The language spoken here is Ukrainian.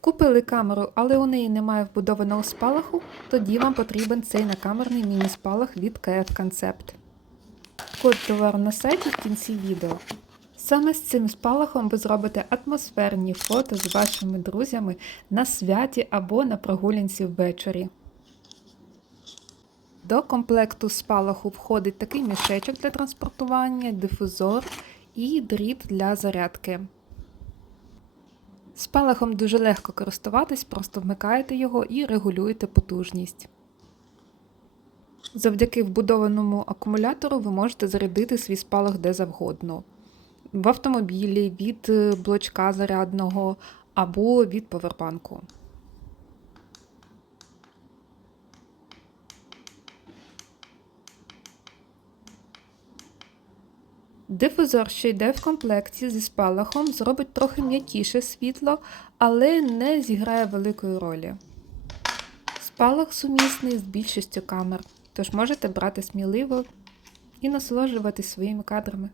Купили камеру, але у неї немає вбудованого спалаху, тоді вам потрібен цей накамерний міні-спалах від KF Concept. Код товару на сайті в кінці відео. Саме з цим спалахом ви зробите атмосферні фото з вашими друзями на святі або на прогулянці ввечері. До комплекту спалаху входить такий мішечок для транспортування, дифузор і дріт для зарядки. Спалахом дуже легко користуватись, просто вмикаєте його і регулюєте потужність. Завдяки вбудованому акумулятору ви можете зарядити свій спалах де завгодно. В автомобілі від е, блочка зарядного або від повербанку. Дифузор, що йде в комплекті зі спалахом, зробить трохи м'якіше світло, але не зіграє великої ролі. Спалах сумісний з більшістю камер, тож можете брати сміливо і насолоджуватись своїми кадрами.